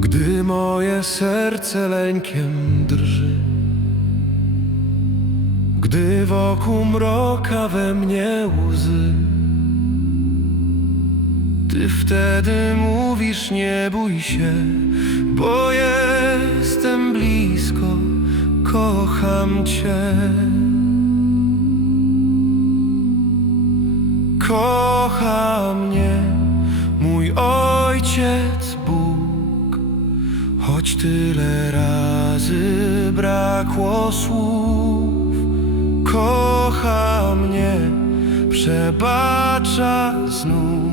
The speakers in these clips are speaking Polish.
Gdy moje serce lękiem drży Gdy wokół mroka we mnie łzy Ty wtedy mówisz nie bój się Bo jestem blisko, kocham Cię. Kocha mnie Choć tyle razy brakło słów Kocha mnie, przebacza znów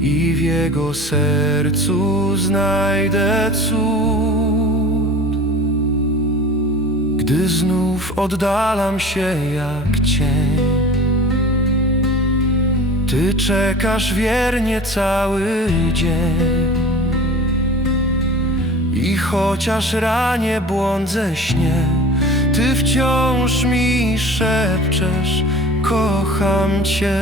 I w jego sercu znajdę cud. Gdy znów oddalam się jak cień Ty czekasz wiernie cały dzień I chociaż ranie błądzę śnie Ty wciąż mi szepczesz Kocham Cię